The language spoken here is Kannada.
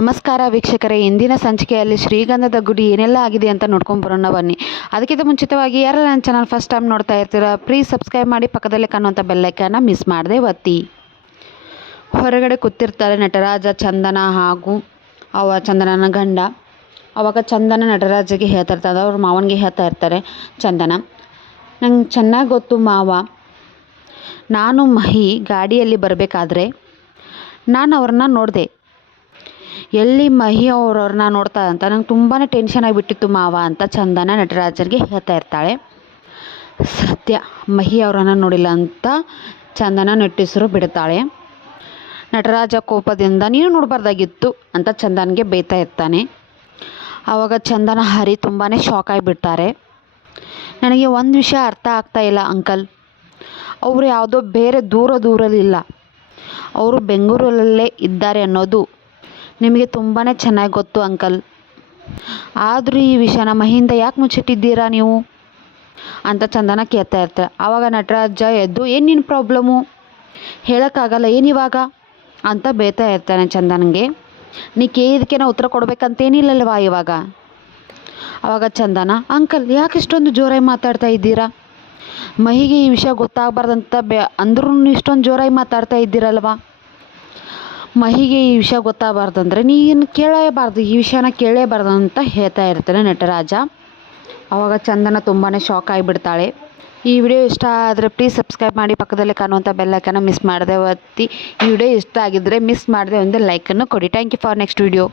ನಮಸ್ಕಾರ ವೀಕ್ಷಕರೇ, ಇಂದಿನ ಸಂಚಿಕೆಯಲ್ಲಿ ಶ್ರೀಗಂಧದ ಗುಡಿ ಏನೆಲ್ಲ ಆಗಿದೆ ಅಂತ ನೋಡ್ಕೊಂಡು ಬರೋಣ ಬನ್ನಿ. ಅದಕ್ಕಿಂತ ಮುಂಚಿತವಾಗಿ ಯಾರು ನನ್ನ ಚಾನಲ್ ಫಸ್ಟ್ ಟೈಮ್ ನೋಡ್ತಾ ಇರ್ತೀರಾ, ಪ್ಲೀಸ್ ಸಬ್ಸ್ಕ್ರೈಬ್ ಮಾಡಿ, ಪಕ್ಕದಲ್ಲಿ ಕಾಣುವಂಥ ಬೆಲ್ಲೈಕನ್ನ ಮಿಸ್ ಮಾಡದೆ ಒತ್ತಿ. ಹೊರಗಡೆ ಕೂತಿರ್ತಾರೆ ನಟರಾಜ, ಚಂದನ ಹಾಗೂ ಚಂದನನ ಗಂಡ. ಅವಾಗ ಚಂದನ ನಟರಾಜಗೆ ಹೇಳ್ತಾ ಇರ್ತಾರೆ, ಅವ್ರ ಮಾವನಿಗೆ ಹೇಳ್ತಾ ಇರ್ತಾರೆ ಚಂದನ, ನಂಗೆ ಚೆನ್ನಾಗಿ ಗೊತ್ತು ಮಾವ, ನಾನು ಮಹಿ ಗಾಡಿಯಲ್ಲಿ ಬರಬೇಕಾದ್ರೆ ನಾನು ಅವ್ರನ್ನ ನೋಡಿದೆ. ಎಲ್ಲಿ ಮಹಿ ಅವ್ರನ್ನ ನೋಡ್ತಾ ಅಂತ ನಂಗೆ ತುಂಬಾ ಟೆನ್ಷನ್ ಆಗಿಬಿಟ್ಟಿತ್ತು ಮಾವ ಅಂತ ಚಂದನ ನಟರಾಜರಿಗೆ ಹೇಳ್ತಾ ಇರ್ತಾಳೆ. ಸತ್ಯ, ಮಹಿ ಅವರನ್ನು ನೋಡಿಲ್ಲ ಅಂತ ಚಂದನ ನಟಿಸರು ಬಿಡ್ತಾಳೆ. ನಟರಾಜ ಕೋಪದಿಂದ ನೀನು ನೋಡಬಾರ್ದಾಗಿತ್ತು ಅಂತ ಚಂದನ್ಗೆ ಬೈತಾ ಇರ್ತಾನೆ. ಆವಾಗ ಚಂದನ ಹರಿ ತುಂಬಾ ಶಾಕ್ ಆಗಿಬಿಡ್ತಾರೆ. ನನಗೆ ಒಂದು ವಿಷಯ ಅರ್ಥ ಆಗ್ತಾ ಇಲ್ಲ ಅಂಕಲ್, ಅವರು ಯಾವುದೋ ಬೇರೆ ದೂರದಲ್ಲಿಲ್ಲ, ಅವರು ಬೆಂಗಳೂರಲ್ಲೇ ಇದ್ದಾರೆ ಅನ್ನೋದು ನಿಮಗೆ ತುಂಬಾ ಚೆನ್ನಾಗಿ ಗೊತ್ತು ಅಂಕಲ್. ಆದರೂ ಈ ವಿಷಯನ ಮಹಿಯಿಂದ ಯಾಕೆ ಮುಚ್ಚಿಟ್ಟಿದ್ದೀರಾ ನೀವು ಅಂತ ಚಂದನ ಕೇಳ್ತಾ ಇರ್ತಾರೆ. ಆವಾಗ ನಟರಾಜ ಎದ್ದು, ಏನು ನಿನ್ನ ಪ್ರಾಬ್ಲಮ್ಮು, ಹೇಳೋಕ್ಕಾಗಲ್ಲ ಏನಿವಾಗ ಅಂತ ಬೈತಾ ಇರ್ತಾನೆ ಚಂದನ್ಗೆ. ನೀ ಕೇಳಿದಕ್ಕೆ ನಾವು ಉತ್ತರ ಕೊಡಬೇಕಂತೇನಿಲ್ಲಲ್ವಾ ಇವಾಗ. ಆವಾಗ ಚಂದನ, ಅಂಕಲ್ ಯಾಕೆ ಇಷ್ಟೊಂದು ಜೋರಾಗಿ ಮಾತಾಡ್ತಾ ಇದ್ದೀರಾ, ಮಹಿಗೆ ಈ ವಿಷಯ ಗೊತ್ತಾಗಬಾರ್ದಂತ ಅಂದ್ರೂ ಇಷ್ಟೊಂದು ಜೋರಾಗಿ ಮಾತಾಡ್ತಾ ಇದ್ದೀರಲ್ವಾ. ಮಹಿಗೆ ಈ ವಿಷಯ ಗೊತ್ತಾಗಬಾರ್ದಂದ್ರೆ ನೀನು ಕೇಳಲೇಬಾರ್ದು, ಈ ವಿಷಯನ ಕೇಳಲೇಬಾರ್ದು ಅಂತ ಹೇಳ್ತಾ ಇರ್ತಾನೆ ನಟರಾಜ. ಆವಾಗ ಚಂದನ ತುಂಬಾ ಶಾಕ್ ಆಗಿಬಿಡ್ತಾಳೆ. ಈ ವಿಡಿಯೋ ಇಷ್ಟ ಆದರೆ ಪ್ಲೀಸ್ ಸಬ್ಸ್ಕ್ರೈಬ್ ಮಾಡಿ, ಪಕ್ಕದಲ್ಲಿ ಕಾಣುವಂಥ ಬೆಲ್ಲೈಕನ್ನ ಮಿಸ್ ಮಾಡದೆ ಒತ್ತಿ. ಈ ವಿಡಿಯೋ ಇಷ್ಟ ಆಗಿದ್ದರೆ ಮಿಸ್ ಮಾಡದೆ ಒಂದು ಲೈಕನ್ನು ಕೊಡಿ. Thank you for next video.